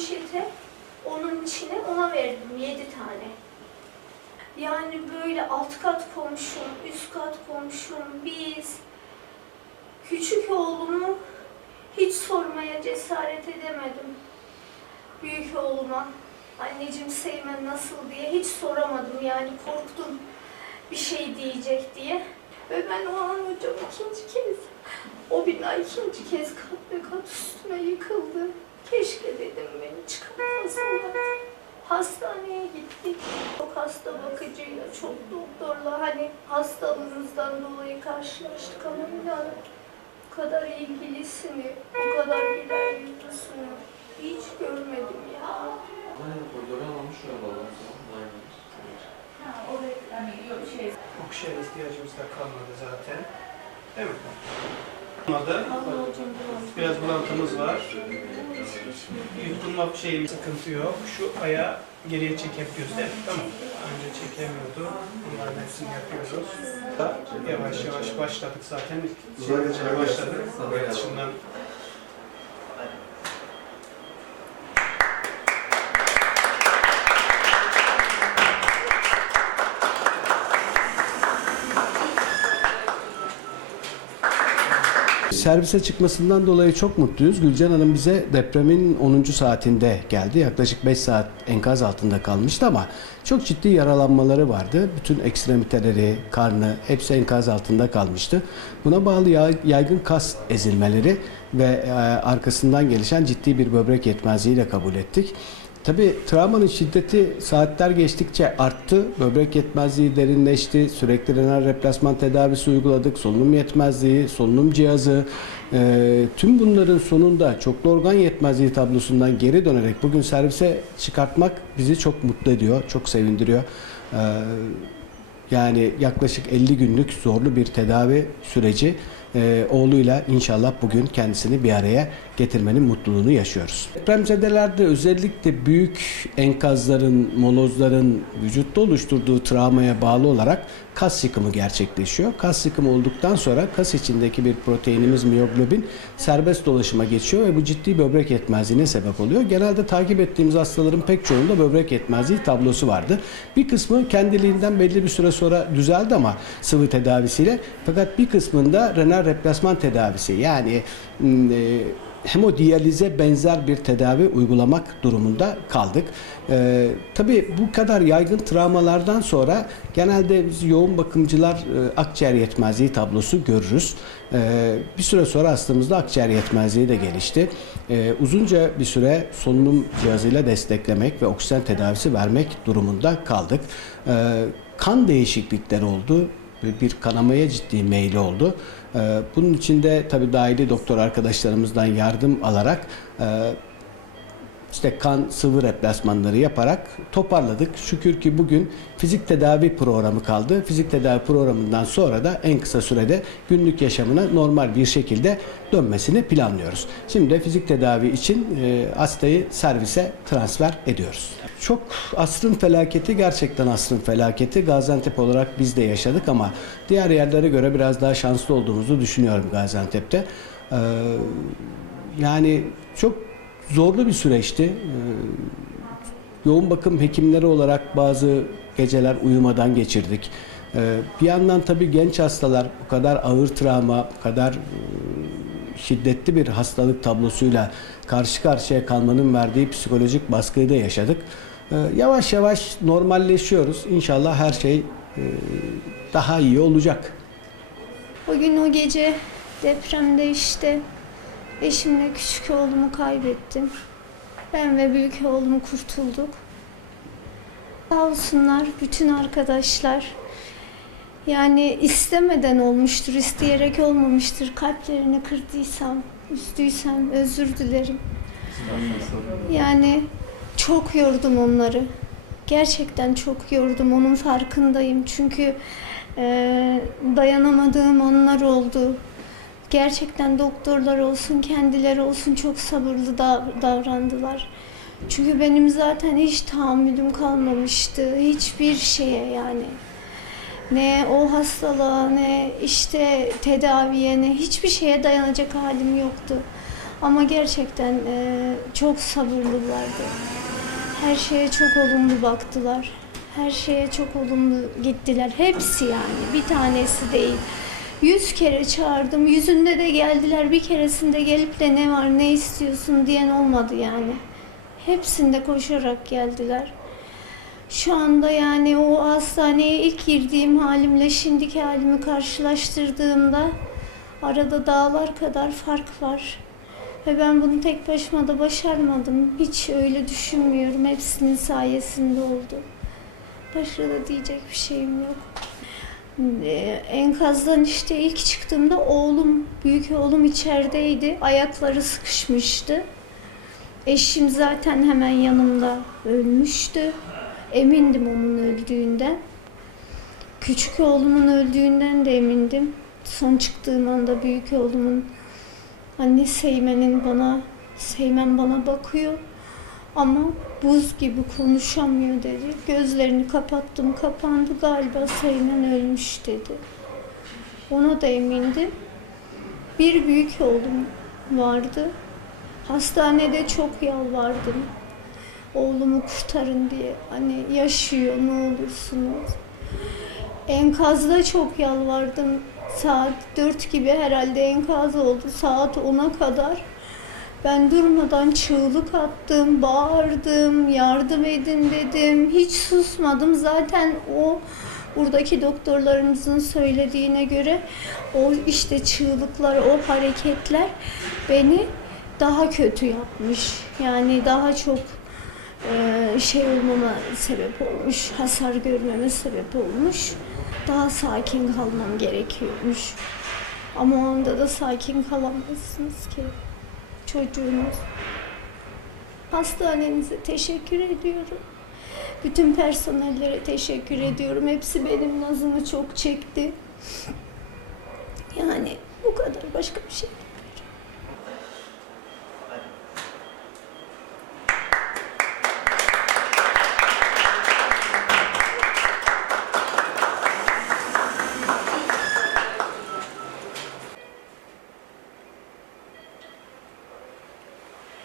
poşete onun içine ona verdim yedi tane. Yani böyle alt kat komşum, üst kat komşum, biz küçük oğlumu hiç sormaya cesaret edemedim. Büyük oğluma anneciğim Seymen nasıl diye hiç soramadım yani korktum bir şey diyecek diye. Ve ben o an hocam ikinci kez o bina ikinci kez kat ve kat üstüme yıkıldı. Keşke dedim beni çıkartmasalar. Hastaneye gittik. Çok hasta bakıcıyla, çok doktorla hani hastalığınızdan dolayı karşılaştık ama inanın bu kadar ilgilisini, bu kadar güler yüzlüsünü hiç görmedim ya. Aynen koridora almış şu an babam. Aynen. Ha, oraya hani yok şey Okşaya ihtiyacımız da kalmadı zaten. Değil mi? Biraz bulantımız var. Yutkunma şeyim sıkıntı yok. Şu ayağı geriye çekebiliyoruz değil mi? Tamam. Önce çekemiyordu. Bunların hepsini yapıyoruz. Yavaş yavaş başladık zaten. Şeyden başladık. Evet, Servise çıkmasından dolayı çok mutluyuz. Gülcan Hanım bize depremin 10. saatinde geldi. Yaklaşık 5 saat enkaz altında kalmıştı ama çok ciddi yaralanmaları vardı. Bütün ekstremiteleri, karnı hepsi enkaz altında kalmıştı. Buna bağlı ya- yaygın kas ezilmeleri ve e, arkasından gelişen ciddi bir böbrek yetmezliğiyle kabul ettik. Tabii travmanın şiddeti saatler geçtikçe arttı. Böbrek yetmezliği derinleşti. Sürekli renal replasman tedavisi uyguladık. Solunum yetmezliği, solunum cihazı. Ee, tüm bunların sonunda çoklu organ yetmezliği tablosundan geri dönerek bugün servise çıkartmak bizi çok mutlu ediyor, çok sevindiriyor. Ee, yani yaklaşık 50 günlük zorlu bir tedavi süreci e, oğluyla inşallah bugün kendisini bir araya getirmenin mutluluğunu yaşıyoruz. Depremzedelerde özellikle büyük enkazların, molozların vücutta oluşturduğu travmaya bağlı olarak kas yıkımı gerçekleşiyor. Kas yıkımı olduktan sonra kas içindeki bir proteinimiz miyoglobin serbest dolaşıma geçiyor ve bu ciddi böbrek yetmezliğine sebep oluyor. Genelde takip ettiğimiz hastaların pek çoğunda böbrek yetmezliği tablosu vardı. Bir kısmı kendiliğinden belli bir süre sonra düzeldi ama sıvı tedavisiyle. Fakat bir kısmında renal replasman tedavisi yani e, hemodiyalize benzer bir tedavi uygulamak durumunda kaldık. Ee, tabii bu kadar yaygın travmalardan sonra genelde biz yoğun bakımcılar e, akciğer yetmezliği tablosu görürüz. Ee, bir süre sonra hastamızda akciğer yetmezliği de gelişti. Ee, uzunca bir süre solunum cihazıyla desteklemek ve oksijen tedavisi vermek durumunda kaldık. Ee, kan değişiklikleri oldu bir- kanamaya ciddi meyli oldu. Ee, Bunun için de tabii dahili doktor arkadaşlarımızdan yardım alarak e, işte kan sıvı replasmanları yaparak toparladık. Şükür ki bugün fizik tedavi programı kaldı. Fizik tedavi programından sonra da en kısa sürede günlük yaşamına normal bir şekilde dönmesini planlıyoruz. Şimdi de fizik tedavi için e, hastayı servise transfer ediyoruz. Çok asrın felaketi gerçekten asrın felaketi. Gaziantep olarak biz de yaşadık ama diğer yerlere göre biraz daha şanslı olduğumuzu düşünüyorum Gaziantep'te. Ee, yani çok zorlu bir süreçti. Ee, yoğun bakım hekimleri olarak bazı geceler uyumadan geçirdik. Ee, bir yandan tabii genç hastalar bu kadar ağır travma, bu kadar e, şiddetli bir hastalık tablosuyla karşı karşıya kalmanın verdiği psikolojik baskıyı da yaşadık. Ee, yavaş yavaş normalleşiyoruz. İnşallah her şey e, daha iyi olacak. O gün o gece depremde işte eşimle küçük oğlumu kaybettim. Ben ve büyük oğlum kurtulduk. Sağ olsunlar bütün arkadaşlar. Yani istemeden olmuştur, isteyerek olmamıştır. Kalplerini kırdıysam, üzdüysem özür dilerim. Yani çok yordum onları. Gerçekten çok yordum. Onun farkındayım. Çünkü e, dayanamadığım anlar oldu. Gerçekten doktorlar olsun, kendileri olsun çok sabırlı da- davrandılar. Çünkü benim zaten hiç tahammülüm kalmamıştı. Hiçbir şeye yani. Ne o hastalığa ne işte tedaviye ne hiçbir şeye dayanacak halim yoktu. Ama gerçekten e, çok sabırlılardı. Her şeye çok olumlu baktılar. Her şeye çok olumlu gittiler. Hepsi yani. Bir tanesi değil. Yüz kere çağırdım. Yüzünde de geldiler. Bir keresinde gelip de ne var ne istiyorsun diyen olmadı yani. Hepsinde koşarak geldiler. Şu anda yani o hastaneye ilk girdiğim halimle şimdiki halimi karşılaştırdığımda arada dağlar kadar fark var. Ve ben bunu tek başıma da başarmadım. Hiç öyle düşünmüyorum. Hepsinin sayesinde oldu. Başka da diyecek bir şeyim yok. Ee, enkazdan işte ilk çıktığımda oğlum, büyük oğlum içerideydi. Ayakları sıkışmıştı. Eşim zaten hemen yanımda ölmüştü. Emindim onun öldüğünden. Küçük oğlumun öldüğünden de emindim. Son çıktığım anda büyük oğlumun anne Seymen'in bana, Seymen bana bakıyor ama buz gibi konuşamıyor dedi. Gözlerini kapattım kapandı galiba Seymen ölmüş dedi. Ona da emindim. Bir büyük oğlum vardı. Hastanede çok yalvardım. Oğlumu kurtarın diye. Hani yaşıyor ne olursunuz. Enkazda çok yalvardım. Saat 4 gibi herhalde enkaz oldu. Saat 10'a kadar. Ben durmadan çığlık attım, bağırdım, yardım edin dedim. Hiç susmadım. Zaten o buradaki doktorlarımızın söylediğine göre o işte çığlıklar, o hareketler beni daha kötü yapmış. Yani daha çok e, şey olmama sebep olmuş, hasar görmeme sebep olmuş. Daha sakin kalmam gerekiyormuş. Ama o anda da sakin kalamazsınız ki. Çocuğunuz. Hastanenize teşekkür ediyorum. Bütün personellere teşekkür ediyorum. Hepsi benim nazımı çok çekti. Yani bu kadar başka bir şey.